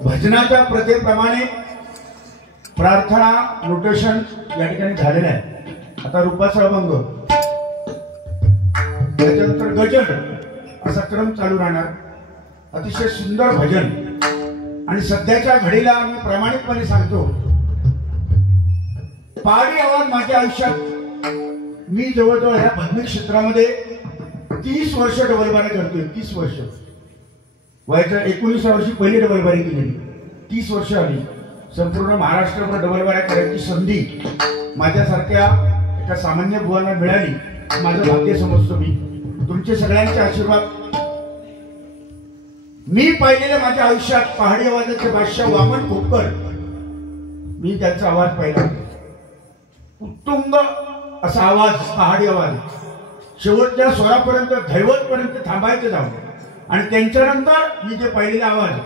भजनाच्या प्रथेप्रमाणे प्रार्थना नोटेशन या ठिकाणी झालेलं आहे. आता रूपाचा अभंग, त्याच्यानंतर गजल असा क्रम चालू राहणार. अतिशय सुंदर भजन. आणि सध्याच्या घडीला मी प्रामाणिकपणे सांगतो, पहाडी आवाज माझ्या आयुष्यात मी जवळजवळ ह्या भजनी क्षेत्रामध्ये 30 वर्ष डबलबारी करतोय. 30 वर्ष वयाच्या 19व्या वर्षी पहिली डबलबारी केली. 30 वर्ष आली. संपूर्ण महाराष्ट्रभर डबलबाऱ्या करायची संधी माझ्यासारख्या एका सामान्य बुवांना मिळाली. माझं भाग्य समजतो मी. तुमचे सगळ्यांचे आशीर्वाद. मी पाहिलेल्या माझ्या आयुष्यात पहाडी आवाजाचे बादशाह वामन खोपकर, मी त्यांचा आवाज पाहिला. उत्तुंग असा आवाज, पहाडी आवाज. शेवटच्या स्वरापर्यंत दैवतपर्यंत थांबायचं जाऊन. आणि त्यांच्यानंतर मी जे पाहिलेला आवाज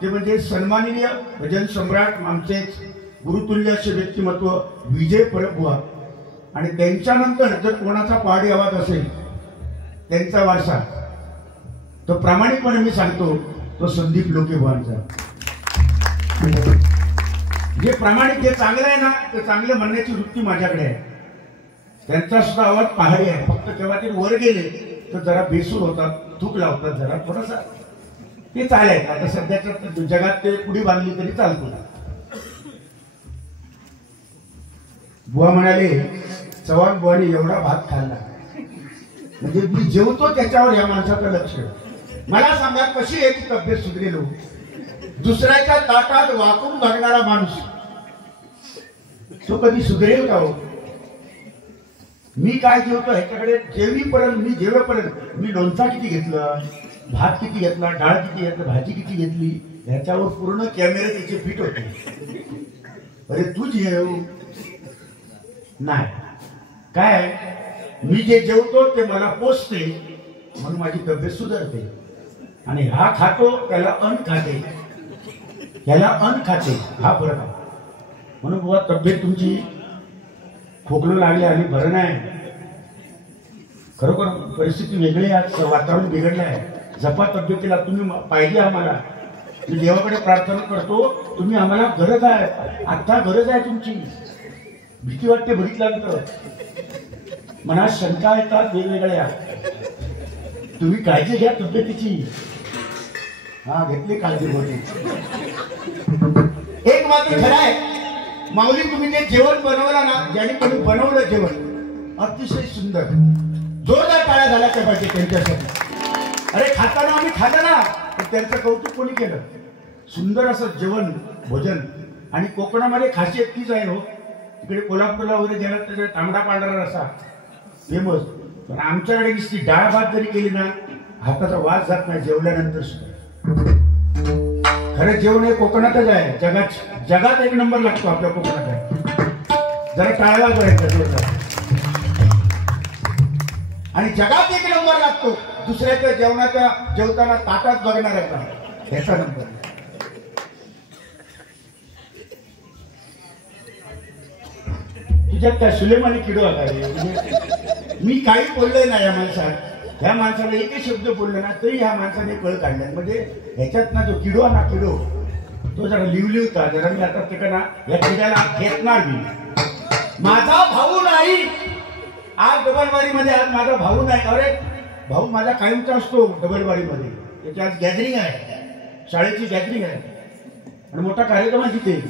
ते म्हणजे सन्माननीय भजन सम्राट आमचे गुरुतुल्य असे व्यक्तिमत्व विजय परबुवा. आणि त्यांच्यानंतर जर कोणाचा पहाडी आवाज असेल त्यांचा वारसा, तो प्रामाणिकपणे मी सांगतो तो संदीप लोके बुवांचा. जे प्रामाणिक, जे चांगलं आहे ना, ते चांगलं म्हणण्याची वृत्ती माझ्याकडे आहे. त्यांचा सुद्धा आवाज पहाडी आहे. फक्त केव्हा ते वर गेले तर जरा बेसूर होतात, थूक लावतात जरा थोडासा. ते चालायचं. आता सध्याच्या जगात ते पुढे बांधली तरी चालतो. बुवा म्हणाले, चव्हाण बुवाने एवढा भात खाल्ला म्हणजे मी जेवतो त्याच्यावर या माणसाचं लक्ष. मला सांगा कशी याची तब्येत सुधरेलो. दुसऱ्याच्या ताटात वाकून घालणारा माणूस तो कधी सुधरेल का हो? मी काय जेवतो ह्याच्याकडे जेवीपर्यंत, मी जेवेपर्यंत मी लोणचा किती घेतलं, भात किती घेतला, डाळ किती घेतलं, भाजी किती घेतली, ह्याच्यावर पूर्ण कॅमेरे त्याचे फिट होते. अरे तू जेव नाही काय, मी जे जेवतो ते मला पोचते म्हणून माझी तब्येत सुधारते. आणि हा खातो त्याला अन्न खाते, त्याला अन्न खाते, हा फरक आहे. म्हणून बुवा तब्येत तुमची खोकलू लागली आणि बरं नाही. खरोखर परिस्थिती वेगळी आहे, वातावरण बिघडलं आहे. जपा तब्येतीला. तुम्ही पाहिजे आम्हाला. मी देवाकडे प्रार्थना करतो, तुम्ही आम्हाला गरज आहे, आता गरज आहे तुमची. भीती वाटते बघितल्यानंतर, मनात शंका येतात वेगवेगळ्या. तुम्ही काळजी घ्या तब्येतीची. हा घेतली काळजी मोठी. एक मात्र खरं आहे माऊली, तुम्ही जे जेवण बनवलं ना, ज्याने तुम्ही बनवलं जेवण अतिशय सुंदर, जोरदार टाळ्या झाल्या पाहिजे त्यांच्यासाठी. अरे खाताना आम्ही खाल्लं ना, तर त्यांचं कौतुक कोणी केलं. सुंदर असं जेवण भोजन. आणि कोकणामध्ये खासियत तीच आहे हो. तिकडे कोल्हापूरला वगैरे गेला तर तांबडा पांढरा रसा फेमस. पण आमच्याकडे नुसती डाळ भात जरी केली ना, हाताचा वास जात नाही जेवल्यानंतर सुद्धा. खरं जेवण हे कोकणातच आहे. जगात एक नंबर लागतो आपल्या कोकणात आहे. जरा टाळवा करायचा. आणि जगात एक नंबर लागतो दुसऱ्याच्या जेवताना ताटात बघणाऱ्याचा, ह्याचा नंबर. तुझ्यात काय सुलेमानी किडो आला. मी काही बोललोय ना या माणसात. ह्या माणसाला एकही शब्द बोलला ना तरी ह्या माणसाने कळ काढला. म्हणजे ह्याच्यात ना जो किडो ना, किडो तो जरा लिवली होता. जरा मी आता तिकडे या किड्याला घेतणार. मी माझा भाऊ नाही आज डबलबारीमध्ये. आज माझा भाऊ नाही. अरे भाऊ माझा कायमचा असतो डबलबारीमध्ये. त्याची आज गॅदरिंग आहे, शाळेची गॅदरिंग आहे. आणि मोठा कार्यक्रम आहे तिथे.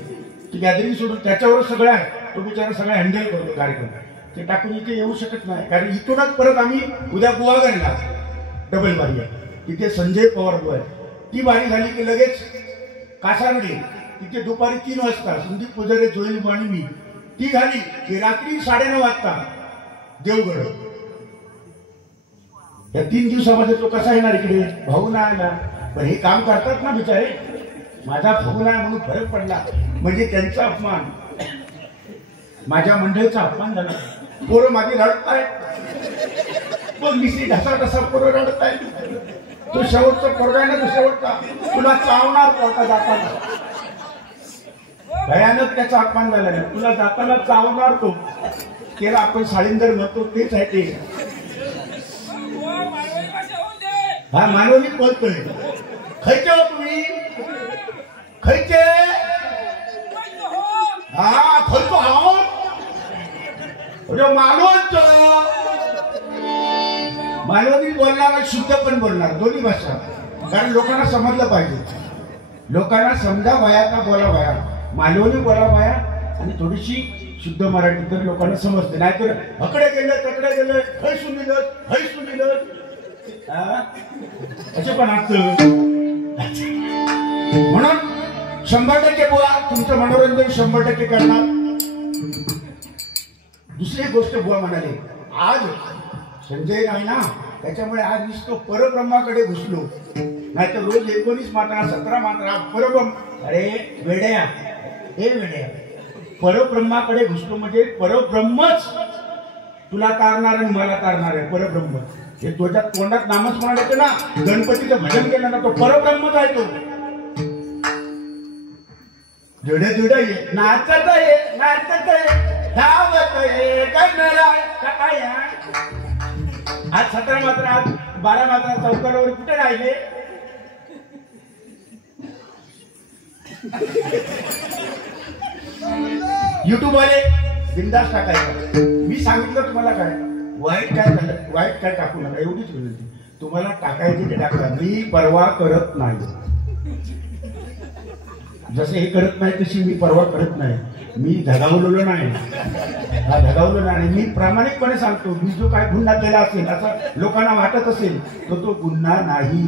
ती गॅदरिंग सोडून त्याच्यावर सगळं आहे. तो बिचारा सगळं हँडल करतो कार्यक्रम. ते टाकून इथे येऊ शकत नाही, कारण इथूनच परत आम्ही उद्या गुहागरला डबलबारी आहे. तिथे संजय पवार बुवा आहे. ती बारी झाली की लगेच कासारडे तिथे दुपारी 3 वाजता संदीप पुजारी, जोईल आणि मी. ती झाली की रात्री 9:30 वाजता देवगड. या 3 दिवसामध्ये तो कसा येणार इकडे? भाऊ नाही आला. पण हे काम करतात ना बिचारे. माझा भाऊ नाही म्हणून फरक पडला म्हणजे त्यांचा अपमान, माझ्या मंडळीचा अपमान झाला. पोरं माझी रडत आहेत. मग मिशी ढसा ढसा पोरं रडत आहेत. तो शेवटचा पोरगा आहे ना, तो शेवटचा तुला चावणार पोटा जाताना. भयानक त्याचा अपमान झाला. तुला जाताना चावणार तो. त्याला आपण साळींदर म्हणतो तेच आहे ते. हा मानवली बोलतोय. खायचे हो तुम्ही खैचे हा खैचो हा मालवणी बोलणार शुद्ध पण बोलणार दोन्ही भाषा कारण लोकांना समजलं पाहिजे लोकांना समजा वया का बोला वया मालवणी बोला वया आणि थोडीशी शुद्ध मराठी तर लोकांना समजते नाहीतर अकडे गेलं तकडे गेलं हय सुनिलं असे पण असत म्हणून 100% बुवा तुमचं मनोरंजन 100% करणार दुसरी गोष्ट बुवा म्हणाले आज संजय नाही ना त्याच्यामुळे आज नुसतं परब्रह्माकडे घुसलो नाहीतर रोज 19 मात्रा 17 मात्रा परब्रह्म अरे वेड्या हे वेड्या परब्रह्माकडे घुसलो म्हणजे परब्रह्मच तुला तारणार आणि मला तारणार आहे परब्रह्म हे तुझ्या तोंडात नामस्मरण येते ना गणपतीचं भजन केलं ना तो परब्रह्मच आहे तो जुडे नाचत धावत काय आज 17 मात्रा आज 12 मात्रा चौकारावर कुठे राहिले युट्यूब वाले बिंदास टाकायचं मी सांगितलं तुम्हाला काय वाईट काय झालं वाईट काय टाकू नका एवढीच विनंती तुम्हाला टाकायचे ते टाका मी परवा करत नाही जसे हे करत नाही तशी मी परवा करत नाही मी धगावलेलो नाही हा धगावलो नाही मी प्रामाणिकपणे सांगतो मी जो काय गुन्हा केला असेल असं लोकांना वाटत असेल तो गुन्हा नाही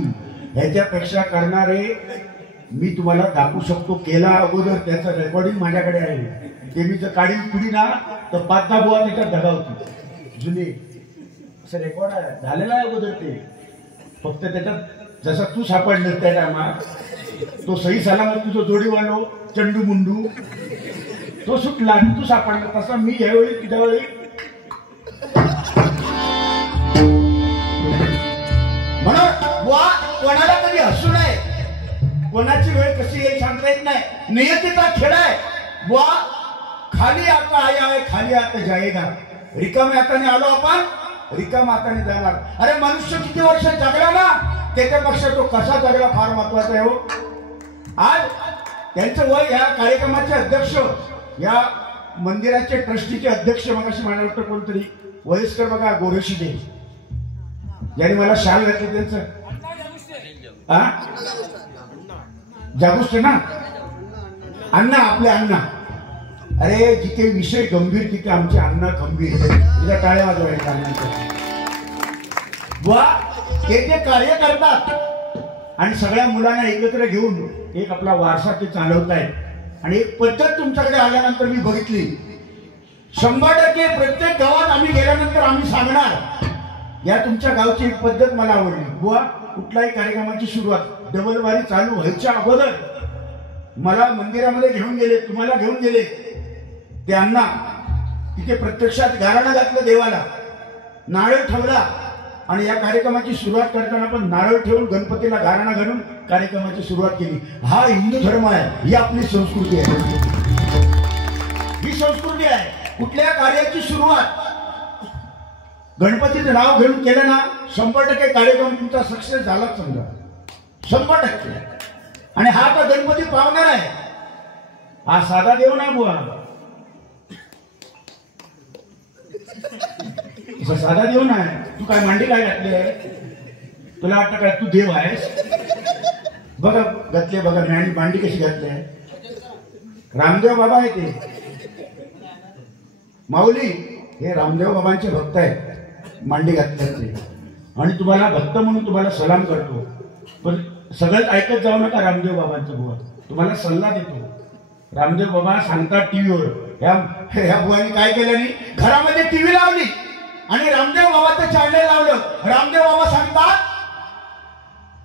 ह्याच्यापेक्षा करणारे मी तुम्हाला दाखवू शकतो केला अगोदर त्याचं रेकॉर्डिंग माझ्याकडे आहे ते मी जर काढील पुढी ना तर 5-10 बुवा त्याच्यात धगावतो जुने असं रेकॉर्ड आहे झालेलं आहे अगोदर ते फक्त त्याच्यात जसा तू सापडलं त्या टायमात तो सही सलामत तुझं जोडी वालो चंडू मुंडू तो सुटला आणि तू सापडला तसा मी यावेळी तुझ्यावेळी म्हणून बुवा कोणाला कधी हसू नये कोणाची वेळ कशी येईल सांगता येत नाही नियतीचा खेळ आहे बुवा खाली आता आया आहे खाली आता जाएगा रिकाम्या हाताने आलो आपण रिकाम्या हाताने जाणार अरे मनुष्य किती वर्ष जगला ना त्याच्यापेक्षा तो कसा जगला फार महत्वाचा आहे हो आज त्यांचं वय या कार्यक्रमाचे अध्यक्ष या मंदिराचे ट्रस्टीचे अध्यक्ष मगाशी मला वाटतं कोणतरी वयस्कर बघा गोरेशीदे ज्याने मला शाल घातली त्यांचं जागुष्टे ना अण्णा आपले अण्णा अरे जिथे विषय गंभीर तिथे आमचे अण्णा गंभीर तिला टाळ्या वाजवायच्या अण्णांच्या वा ते कार्य करतात आणि सगळ्या मुलांना एकत्र घेऊन एक आपला वारसा ते चालवतायत आणि एक पद्धत तुमच्याकडे आल्यानंतर मी बघितली 100% प्रत्येक गावात आम्ही गेल्यानंतर आम्ही सांगणार या तुमच्या गावची एक पद्धत मला आवडली बुवा कुठल्याही कार्यक्रमाची सुरुवात डबलवारी चालू व्हायच्या अगोदर मला मंदिरामध्ये घेऊन गेले तुम्हाला घेऊन गेले ते अण्णा तिथे प्रत्यक्षात गाराणं घातलं देवाला नारळ ठेवला आणि या कार्यक्रमाची सुरुवात करताना पण नारळ ठेवून गणपतीला गाराणा घालून कार्यक्रमाची सुरुवात केली हा हिंदू धर्म आहे ही आपली संस्कृती आहे ही संस्कृती आहे कुठल्या कार्याची सुरुवात गणपतीचं नाव घेऊन केलं ना 100% कार्यक्रम तुमचा सक्सेस झालाच समजा 100% आणि हा तर गणपती पावणार आहे हा साधा देव नाही बुवा साधा देव नाही तू काय मांडी काय घातली आहे तुला वाटतं काय तू देव आहेस बघा घातले बघा मांडी कशी घातली आहे रामदेव बाबा आहे ते माऊली हे रामदेव बाबांचे भक्त आहेत मांडी घातले आणि तुम्हाला भक्त म्हणून तुम्हाला सलाम करतो पण सगळंच ऐकत जाऊ नका रामदेव बाबांचं बुवा तुम्हाला सल्ला देतो रामदेव बाबा सांगतात टीव्हीवर ह्या बुवानी काय केलं नाही घरामध्ये टीव्ही लावली आणि रामदेव बाबाचं चॅनल लावलं रामदेव बाबा सांगतात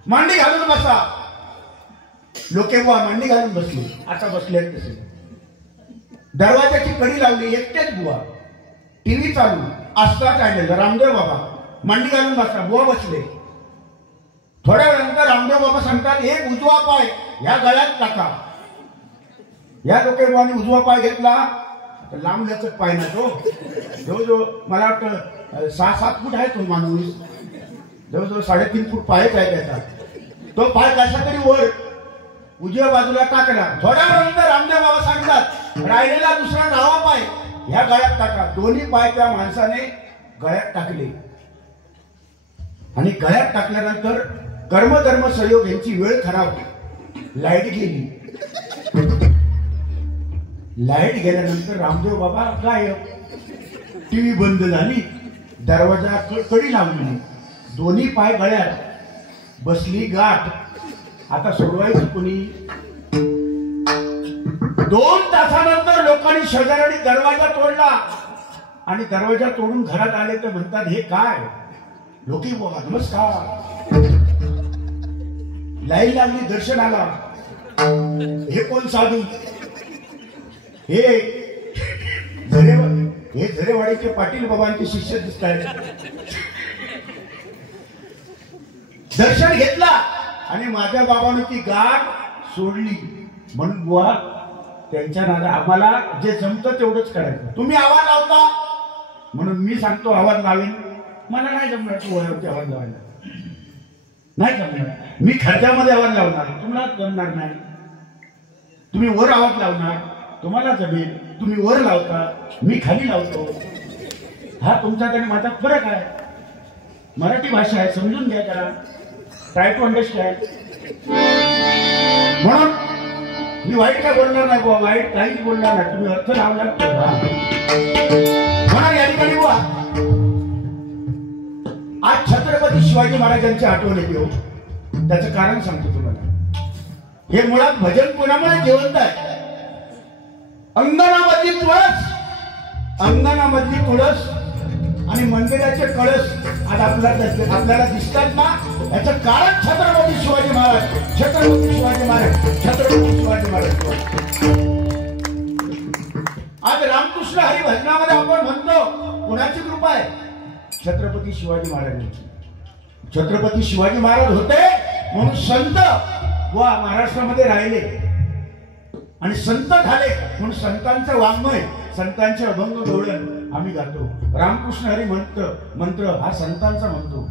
मांडी घालून बसा लोके बुवा मांडी घालून बसली आता बसले तसे दरवाजाची कडी लावली एकटेच बुवा टीव्ही चालू आस्था चॅनल रामदेव बाबा मांडी घालून बसा बुवा बसले थोड्या वेळानंतर रामदेव बाबा सांगतात एक उजवा पाय या गळ्यात टाका या लोके बुवानी उजवा पाय घेतला लांब लचक पाय ना तो जवळजवळ मला वाटतं 6-7 फूट आहे तो माणूस जवळजवळ 3.5 फूट पायच आहे त्याचा तो पाय कसा तरी उजव्या बाजूला टाकला. थोड्या वेळानंतर रामदेव बाबा सांगतात राहिलेला दुसरा डावा पाय ह्या गळ्यात टाका. दोन्ही पाय त्या माणसाने गळ्यात टाकले आणि गळ्यात टाकल्यानंतर कर्मधर्म संयोग यांची वेळ खराब. लाईट गेली. लाईट गेल्यानंतर रामदेव बाबा गायब. टीव्ही बंद झाली. दरवाजा कडी लावली. दोन्ही पाय गळ्यात. बसली गाठ. आता सोडवायची कोणी. 2 तासानंतर लोकांनी शेजाऱ्यांनी दरवाजा तोडला आणि दरवाजा तोडून घरात आले तर म्हणतात हे काय. लोकी बाबा नमस्कार. लाईन लागली दर्शनाला. हे कोण साधू. हे झरेवाडीचे पाटील बाबांचे शिष्य दिसत आहेत. दर्शन घेतला आणि माझ्या बाबाने ती गाठ सोडली. म्हणून बुवा त्यांच्या नादा आम्हाला जे जमतं तेवढंच करायचं. तुम्ही आवाज लावता म्हणून मी सांगतो आवाज लावेन. मला नाही जमणार तू वरती आवाज लावायला. नाही जमणार. मी खर्चामध्ये आवाज लावणार. तुम्हाला जमणार नाही. तुम्ही वर आवाज लावणार तुम्हाला जमेल. तुम्ही वर लावता मी खाली लावतो. हा तुमचा आणि माझा फरक आहे. मराठी भाषा आहे समजून घ्या जरा. Try to understand. म्हणून मी वाईट काय बोलणार नाही बुवा. वाईट काहीच बोलणार नाही. तुम्ही अर्थ लावला म्हणून या ठिकाणी बुवा आज छत्रपती शिवाजी महाराजांची आठवण येते हो. त्याचं कारण सांगतो तुम्हाला. हे मुळात भजन कोणामुळे जिवंत आहे. अंगणामधली तुळस आणि मंदिराचे कळस आज आपल्याला दिसतात ना. याचं कारण छत्रपती शिवाजी महाराज. छत्रपती शिवाजी महाराज. छत्रपती शिवाजी महाराज. आज रामकृष्ण हरी भजनामध्ये आपण म्हणतो कुणाची कृपा आहे. छत्रपती शिवाजी महाराजांची. छत्रपती शिवाजी महाराज होते म्हणून संत व महाराष्ट्रामध्ये राहिले आणि संत झाले म्हणून संतांचं वाङ्मय संतांचे अभंग गवळण आम्ही गातो. रामकृष्ण हरी मंत्र हा संतांचा म्हणतो.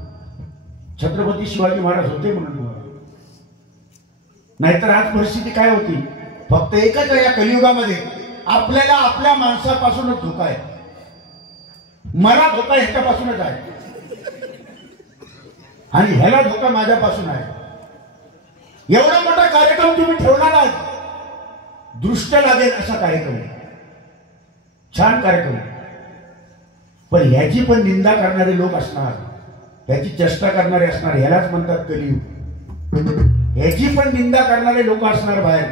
छत्रपती शिवाजी महाराज होते म्हणून. नाहीतर आज परिस्थिती काय होती. फक्त एकच आहे या कलियुगामध्ये आपल्याला आपल्या माणसापासूनच धोका आहे. मला धोका ह्याच्यापासूनच आहे आणि ह्याला धोका माझ्यापासून आहे. एवढा मोठा कार्यक्रम तुम्ही ठेवणार आहात. दृष्ट लागेल असा कार्यक्रम. छान कार्यक्रम. पण ह्याची पण निंदा करणारे लोक असणार. ह्याची चेष्टा करणारे असणार. ह्यालाच म्हणतात कलियुग. ह्याची पण निंदा करणारे लोक असणार बाहेर.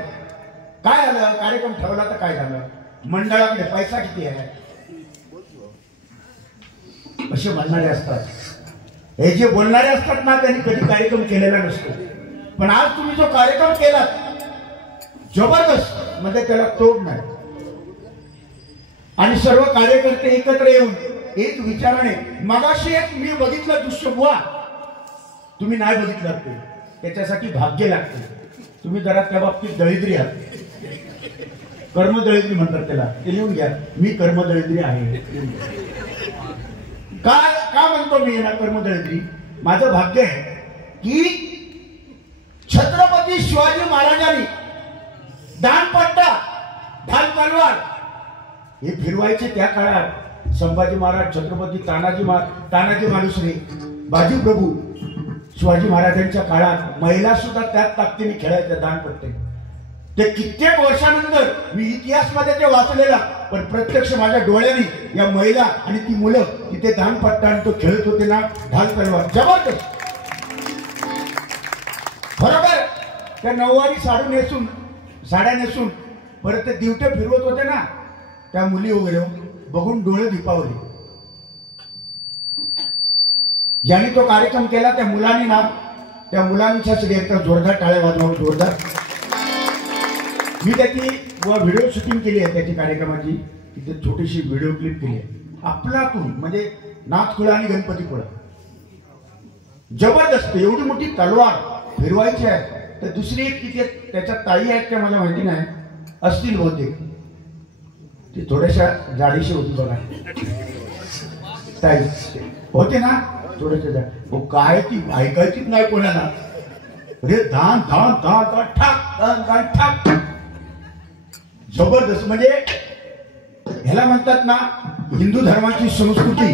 काय आलं कार्यक्रम ठेवला तर काय झालं. मंडळाकडे पैसा किती आहे असे म्हणणारे असतात. हे जे बोलणारे असतात ना त्यांनी कधी कार्यक्रम केलेला नसतो. पण आज तुम्ही जो कार्यक्रम केला जबरदस्त म्हणजे त्याला तोड नाही. आणि सर्व कार्यकर्ते एकत्र येऊन एक विचाराने. मगाशी एक मी बघितलं दृश्य बुवा तुम्ही नाही बघितलं ते. त्याच्यासाठी भाग्य लागते. तुम्ही जरा त्या बाबतीत दळिद्री आहात. कर्मदळिद्री म्हणतात त्याला. ते लिहून घ्या. मी कर्मदळिद्री आहे. का म्हणतो मी ना कर्मदळिद्री. माझं भाग्य आहे की छत्रपती शिवाजी महाराजांनी दानपट्टा ढाल तलवार हे फिरवायचे त्या काळात. संभाजी महाराज छत्रपती तानाजी मालुसरे बाजीप्रभू शिवाजी महाराजांच्या काळात महिला सुद्धा त्याच ताकदीने खेळायच्या दानपट्टे. ते कित्येक वर्षानंतर मी इतिहासमध्ये ते वाचलेला पण प्रत्यक्ष माझ्या डोळ्यांनी या महिला आणि ती मुलं तिथे दानपट्टा आणि तो खेळत होते ना ढाल तलवार. जबरदस्त. बरोबर. त्या नऊवारी साड्या नेसून परत ते दिवटे फिरवत होते ना त्या मुली वगैरे बघून डोळे दिपावले. ज्यांनी तो कार्यक्रम केला त्या मुलांच्या एकदा जोरदार टाळ्या वाजवा. जोरदार. मी त्याची व्हिडिओ शूटिंग केली आहे त्याची कार्यक्रमाची. तिथे छोटीशी व्हिडिओ क्लिप केली आहे. आपलातून म्हणजे नाथखुळा आणि गणपतीपुळा. जबरदस्त. एवढी मोठी तलवार फिरवायची आहे. तर दुसरी एक तिथे त्याच्या ताई आहेत त्या मला माहिती नाही असतील बहुतेक. ती थोड्याशा जाडीशी होती बघा. ताई होते ना थोडेसे. काय ती ऐकायचीच नाही कोणाला. अरे धान धान धान धान ठाक धान धान ठाक. जबरदस्त. म्हणजे ह्याला म्हणतात ना हिंदू धर्माची संस्कृती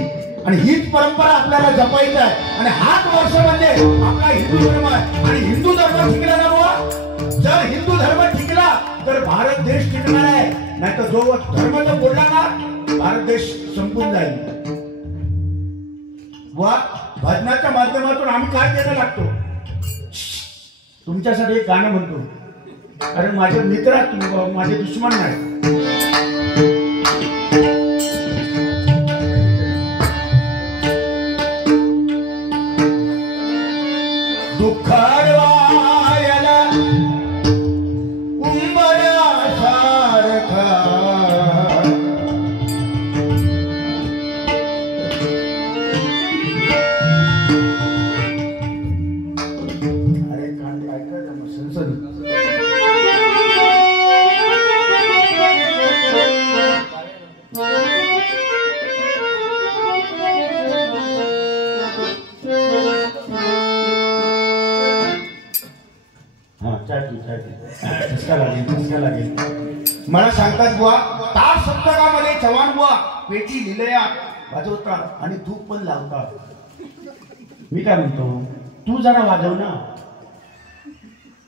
आणि हीच परंपरा आपल्याला जपायची आहे. आणि हाच वर्ष म्हणजे आपला हिंदू धर्म आहे. आणि हिंदू धर्म टिकला ना बुवा, जर हिंदू धर्म टिकला तर भारत देश टिकणार आहे. नाही तर जो धर्म जर बोलला ना भारत देश संपून जाईल. वा भजनाच्या माध्यमातून आम्ही काय देणं लागतो. तुमच्यासाठी एक गाणं म्हणतो. अरे माझे मित्र आहात तुम्ही, माझे दुश्मन नाही. दुःखाडवायला उंबऱ्यासारखा अरे कान ऐकायचं मग संसद मला सांगतात बुवा तार सप्तकामध्ये चव्हाण बुवा पेटी लिलया वाजवतात आणि धूप पण लावतात. मी काय म्हणतो तू जरा वाजव ना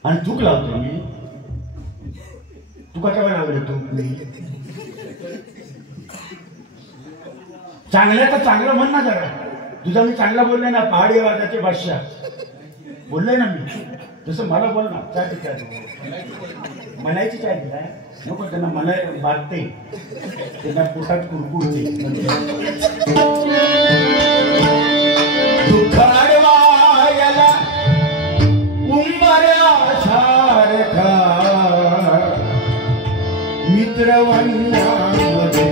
आणि धूप लावतो मी. तू कशा लावले तू चांगलं तर चांगलं म्हण ना जरा. तुझा मी चांगला बोलले ना पहाडी आवाजाचे भाषा बोलले ना मी तसं मला बोल ना. चाय पिता मलायची चाय पिता नको त्यांना मला बाधते त्यांना पोटात कुरकुरते. दुःखाडवायला उंबऱ्यासारखा मित्रवंड्यामध्ये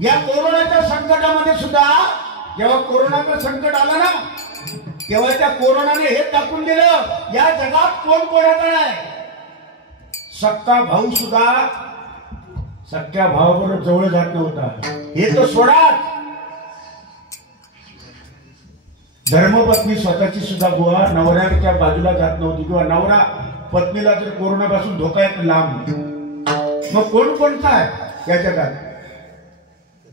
या कोरोनाच्या संकटामध्ये सुद्धा जेव्हा कोरोनाचं संकट आलं ना तेव्हा त्या कोरोनाने हे दाखवून दिलं या जगात कोण कोणाचा नाही. सक्का भाऊ सुद्धा सख्या भावाबरोबर जवळ जात नव्हता. हे तर सोडा धर्मपत्नी स्वतःची सुद्धा बुवा नवऱ्याच्या बाजूला जात नव्हती किंवा नवरा पत्नीला जर कोरोनापासून धोका आहे लांब. मग कोण कोणता आहे या जगात.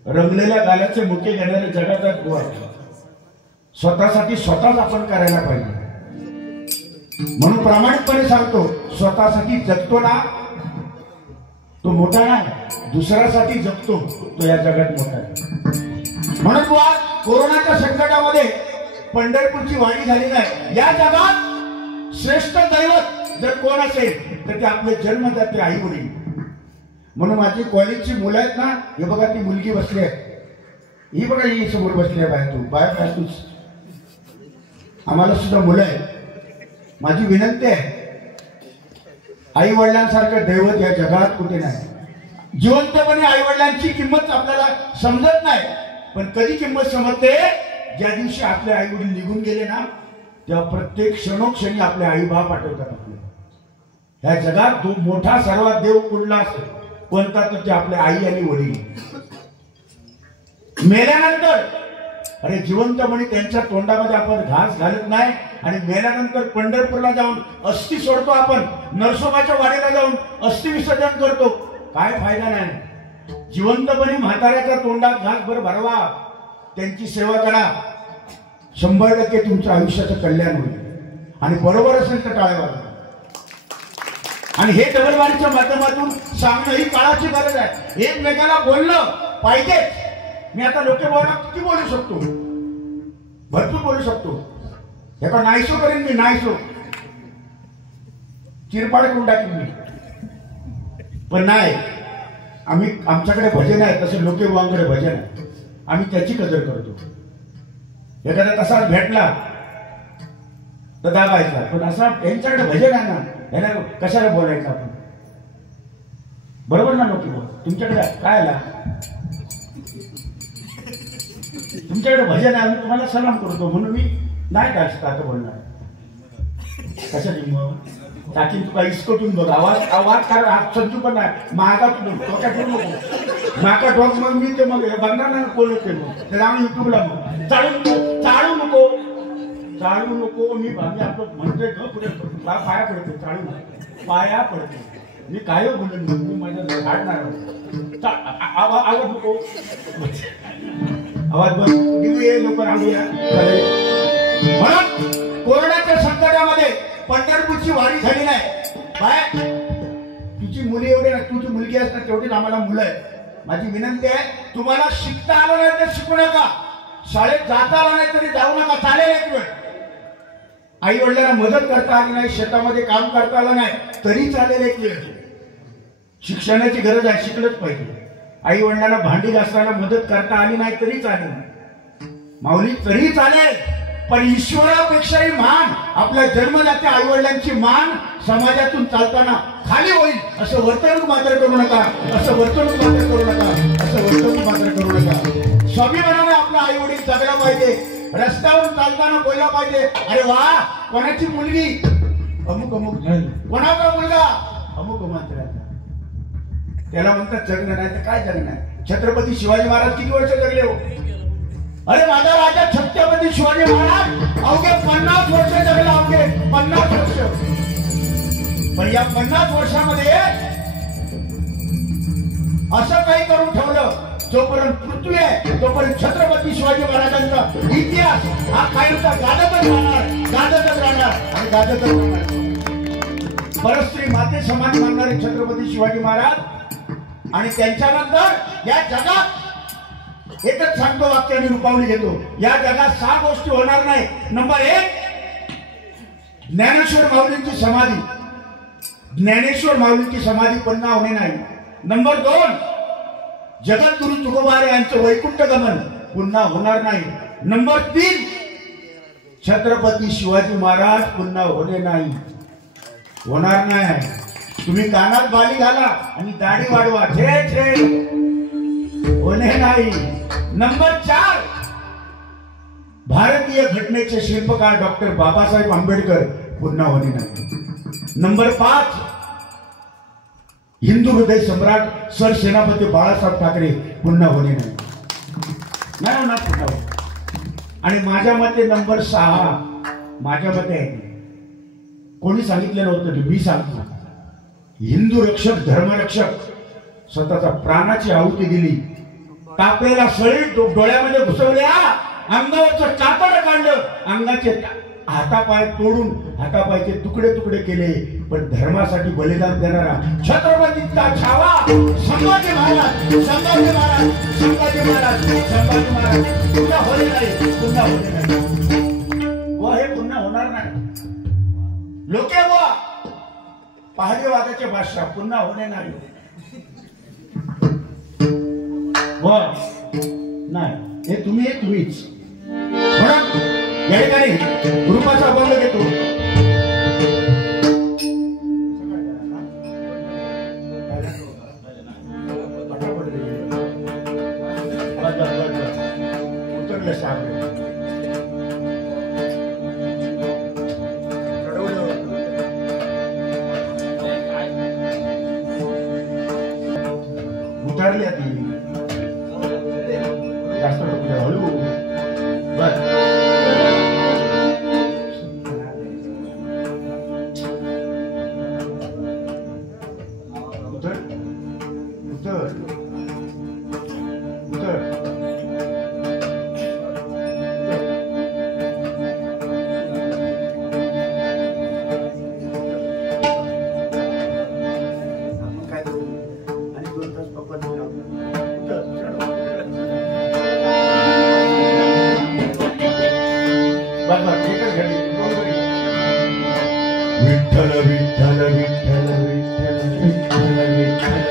रंगलेल्या गाल्याचे मुके घेणारे जगात बुवा. स्वतःसाठी स्वतःच आपण करायला पाहिजे. म्हणून प्रामाणिकपणे सांगतो स्वतःसाठी जगतो ना तो मोठा नाही, दुसऱ्यासाठी जगतो तो या जगात मोठा आहे. म्हणून बुवा कोरोनाच्या संकटामध्ये पंढरपूरची वाणी झाली नाही. या जगात श्रेष्ठ दैवत जर कोण असेल तर ते आपले जन्मदाते आई वडील. म्हणून माझी कॉलेजची मुलं आहेत ना हे बघा ती मुलगी बसली आहे ही बघा ही समोर बसली आहे. बाहेर तू बाहेर काय तूच आम्हाला सुद्धा मुलं आहेत. माझी विनंती आहे आई वडिलांसारखं दैवत या जगात कुठे नाही. जिवंतपणे आई वडिलांची किंमत आपल्याला समजत नाही पण कधी किंमत समजते ज्या दिवशी आपले आई वडील निघून गेले ना, तेव्हा प्रत्येक क्षणोक्षणी आपले आई बाप आठवतात आपले. ह्या जगात मोठा सर्वात देव कुठला असतो कोणता, तर ते आपले आई आणि वडील. मेल्यानंतर अरे जिवंतपणी त्यांच्या तोंडामध्ये आपण घास घालत नाही, आणि मेल्यानंतर पंढरपूरला जाऊन अस्थि सोडतो आपण, नरसोबाच्या वाडीला जाऊन अस्थि विसर्जन करतो, काय फायदा नाही. जिवंतपणी म्हाताऱ्याच्या तोंडात घास भरवा, त्यांची सेवा करा, 100% तुमच्या आयुष्याचं कल्याण होईल. आणि बरोबर असेल तर टाळ्या वाजवा. आणि हे डबलबारीच्या माध्यमातून सांगणं ही काळाची गरज आहे. एकमेकाला बोलणं पाहिजेच. मी आता लोकभावना किती बोलू शकतो, भरपूर बोलू शकतो. एका नाहीसो करेन मी, नाहीसो चिरपाड करून टाकेन मी, पण नाही. आम्ही आमच्याकडे भजन आहे, तसं लोकभावांकडे भजन आहे, आम्ही त्याची कदर करतो. एखादा तसाच भेटला तर दाबायचा, पण असा यांच्याकडे भजन आहे ना, यांना कशाला बोलायचं आपण, बरोबर ना लोकभाव. तुमच्याकडे काय आला, तुमच्याकडे भजन आहे, तुम्हाला सलाम करतो, म्हणून मी नाही काय बोलणार. कशाची मग टाकीन तुला इसकटून बघ, आवाज कर, संजू पण आहे मागा, डोक्यात ठेवू नको, नाका ठोक, मग मी ते मग बघणार ना बोलत मग त्याला आम्ही युट्यूबला मग चाळू नको मी आपलं म्हणतोय ग पुढे पाया पडते, चाळू पाया पडते, मी काय बोलेन, मी माझ्या झाडणार आवाज नको, आवाज बंद घेऊया, लोक रांगूया. म्हणून कोरोनाच्या संकटामध्ये पंढरपूरची वारी झाली नाही. काय तुझी मुली एवढे ना, तुझी मुलगी असतात तेवढीच आम्हाला मुलं आहे. माझी विनंती आहे, तुम्हाला शिकता आलं नाही तर शिकू नका, शाळेत जाता आलं नाही तरी जाऊ नका, चालेल एक वेळ. आई वडिलांना मदत करता आली नाही, शेतामध्ये काम करता आलं नाही तरी चालेल एक वेळ. शिक्षणाची गरज आहे, शिकलंच पाहिजे. आई वडिलांना भांडी घासताना मदत करता आली नाही तरी चालेल, माऊली तरी चालेल, पण ईश्वरापेक्षाही महान आपल्या जन्मदात्या आई वडिलांची मान समाजातून चालताना खाली होईल असं वर्तणूक मात्र करू नका, असं वर्तणूक मात्र करू नका, असं वर्तणूक मात्र करू नका. स्वाभिमानाने आपला आई वडील जगला पाहिजे, रस्त्यावरून चालताना बोलला पाहिजे, अरे वा कोणाची मुलगी अमुक अमुक, कोणाचा मुलगा अमुक मात्राचा. त्याला म्हणतात जगणं, नाही तर काय जगणं आहे. छत्रपती शिवाजी महाराज किती वर्ष जगले हो? अरे माझा राजा छत्रपती शिवाजी महाराज अवघे 50 वर्ष जगला, अवघे 50 वर्ष. पण या 50 वर्षामध्ये असं काही करून ठेवलं, जोपर्यंत पृथ्वी आहे तोपर्यंत छत्रपती शिवाजी महाराजांचा इतिहास हा कायमचा गाजतच राहणार, गाजतच राहणार आणि गाजतच राहणार. परस्त्री माते समान मानणारे छत्रपती शिवाजी महाराज. आणि त्यांच्यानंतर या जगात एकच सांगतो, वाक्याने रूपावली घेतो, या जगात 6 गोष्टी होणार नाही. नंबर 1, ज्ञानेश्वर माऊलींची समाधी, ज्ञानेश्वर माऊलींची समाधी पुन्हा होणे नाही. नंबर 2, जगद्गुरु तुकोबारे यांचं वैकुंठ गमन पुन्हा होणार नाही. नंबर 3, छत्रपती शिवाजी महाराज पुन्हा होणे नाही, होणार नाही. तुम्ही कानात बाली घाला आणि दाढी वाढवा, ठे होणे नाही. नंबर 4, भारतीय घटनेचे शिल्पकार डॉक्टर बाबासाहेब आंबेडकर पुन्हा होणे नाही. नंबर 5, हिंदू हृदय सम्राट सरसेनापती बाळासाहेब ठाकरे पुन्हा होणे नाही, नाही होणार पुन्हा. आणि माझ्या मते नंबर 6, माझ्या मते आहे, कोणी सांगितलं नव्हतं, मी सांगतो, हिंदू रक्षक धर्मरक्षक स्वतःचा प्राणाची आहुती दिली, तापलेला सळी डोळ्यामध्ये घुसवल्या, अंगावरचं कातड काढलं, अंगाचे हातापाय तोडून हातापायचे तुकडे तुकडे केले, पण धर्मासाठी बलिदान देणारा छत्रपतींचा छावा संभाजी महाराज, संभाजी महाराज, संभाजी महाराज, संभाजी महाराज पुन्हा होणे नाही, पुन्हा होणे नाही. व हे पुन्हा होणार नाही. लोके व पहाडेवादाचे बादशाह पुन्हा होणे नाही, व नाही. हे तुम्हीच. म्हणून या ठिकाणी रूपाचा अभंग घेतो. बस एकच घडी विठ्ठल विठ्ठल विठ्ठल विठ्ठल विठ्ठल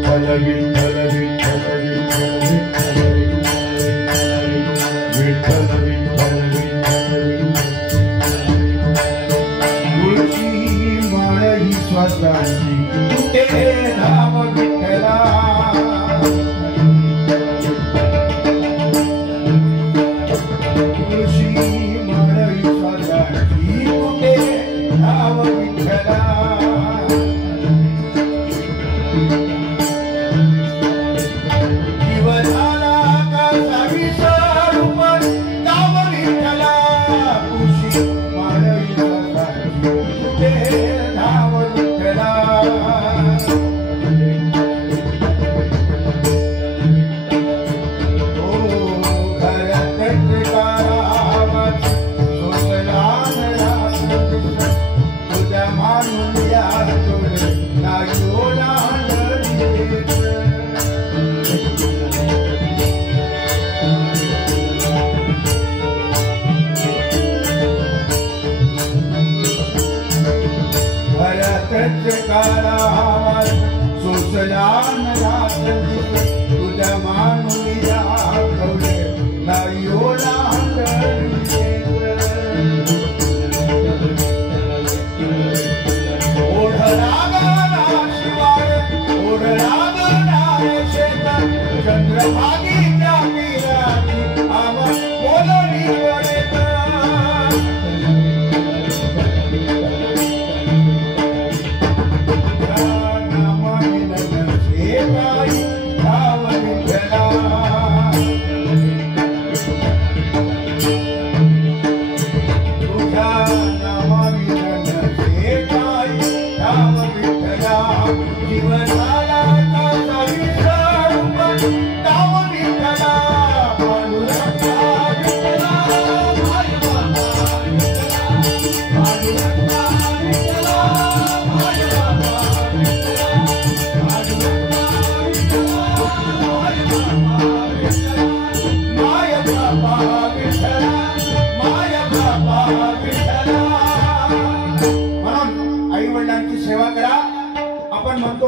विठ्ठल विठ्ठल विठ्ठल विठ्ठल विठ्ठल विठ्ठल तुळशी माळ ही स्वतःची कुठे धाम विठ्ठला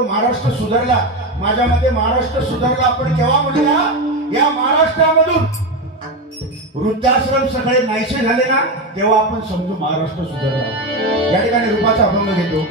महाराष्ट्र सुधारला माझ्या मते महाराष्ट्र सुधारला आपण केव्हा म्हणूया या महाराष्ट्रामधून वृद्धाश्रम सगळे नाहीसे झाले ना तेव्हा आपण समजू महाराष्ट्र सुधारला या ठिकाणी रूपाचा अभंग घेतो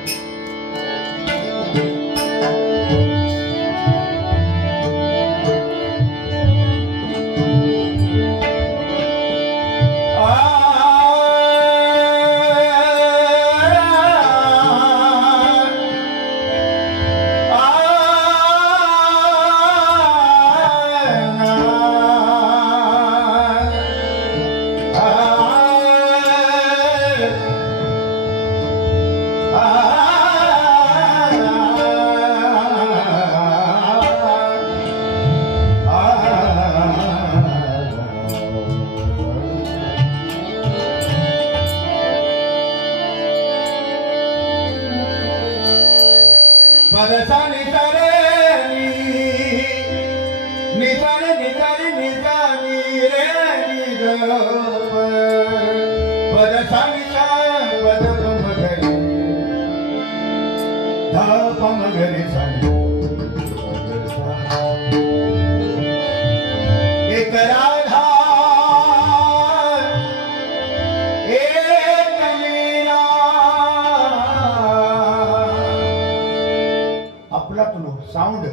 साउंड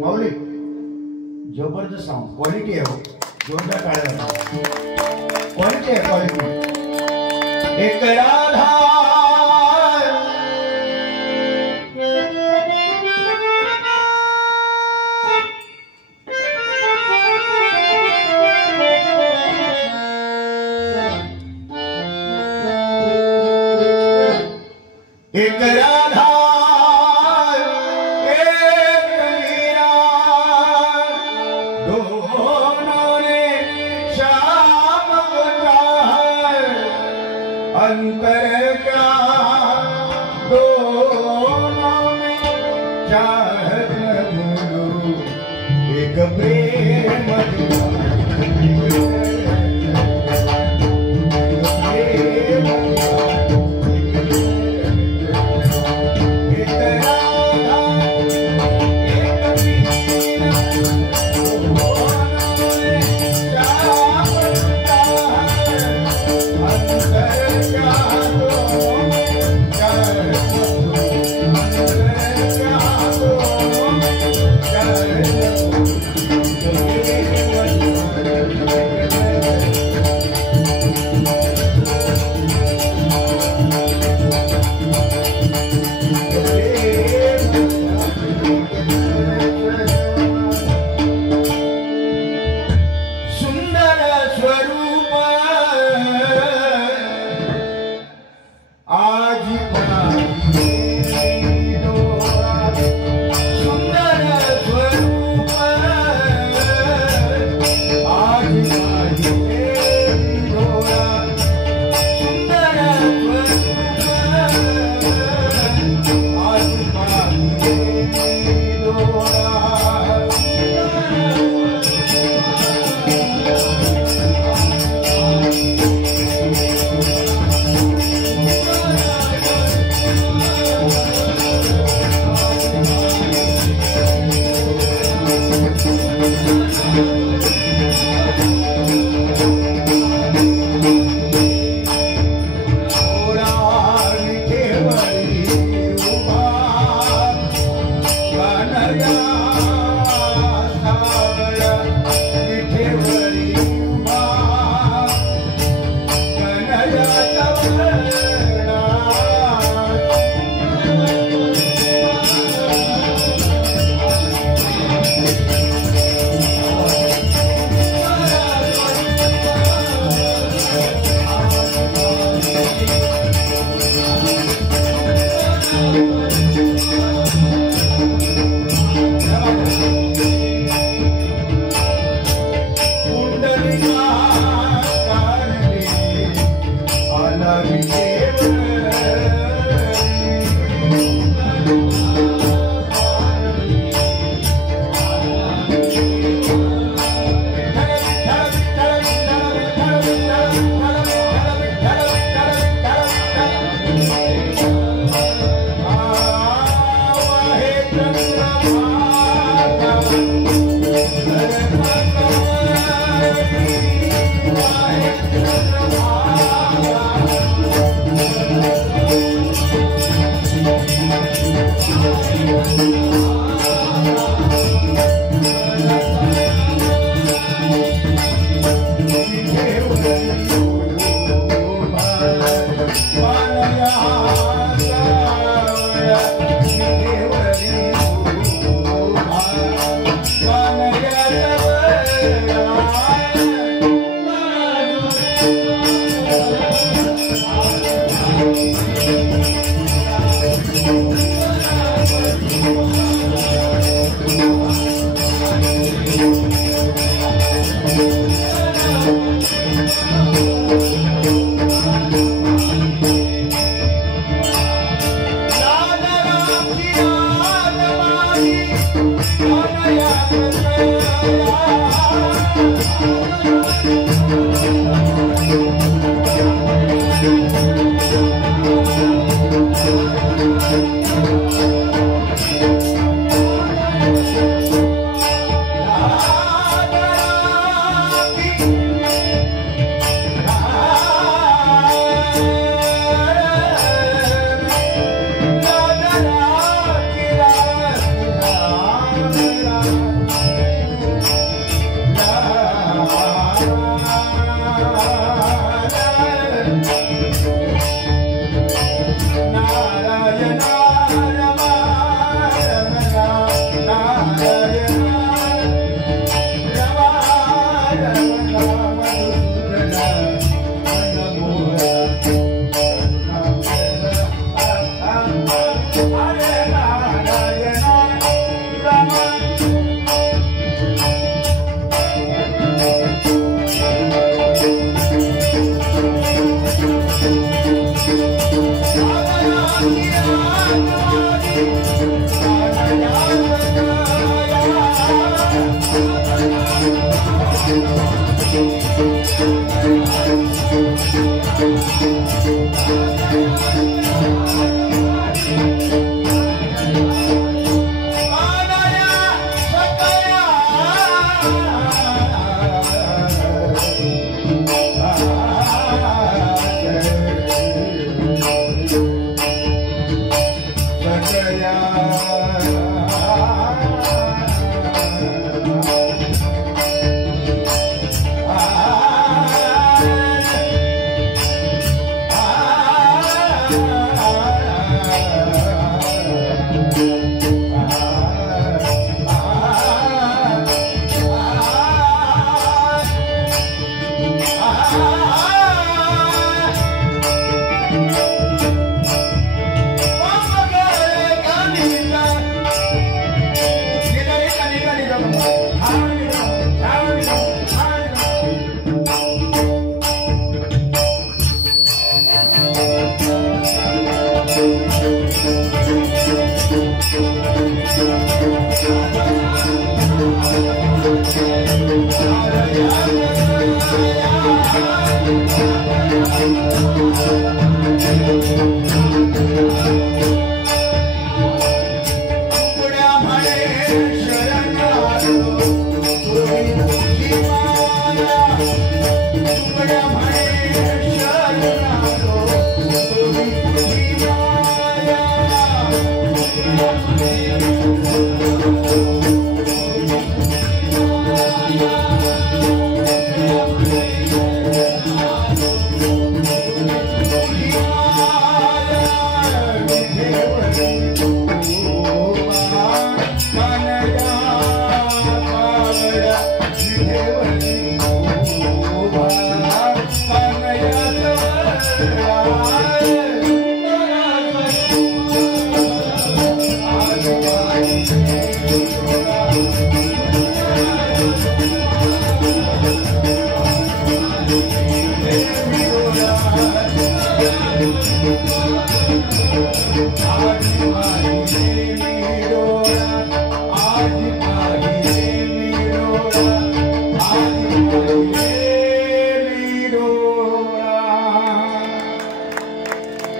मौलिक जबरदस्त साउंड क्वालिटी है जोरदार टाळ्या क्वालिटी है क्वालिटी एक राधा एक राधा अंतर का दोनों में चाहत गुरु एक प्रेम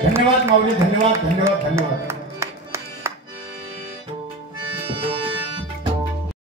धन्यवाद माऊली, धन्यवाद धन्यवाद धन्यवाद।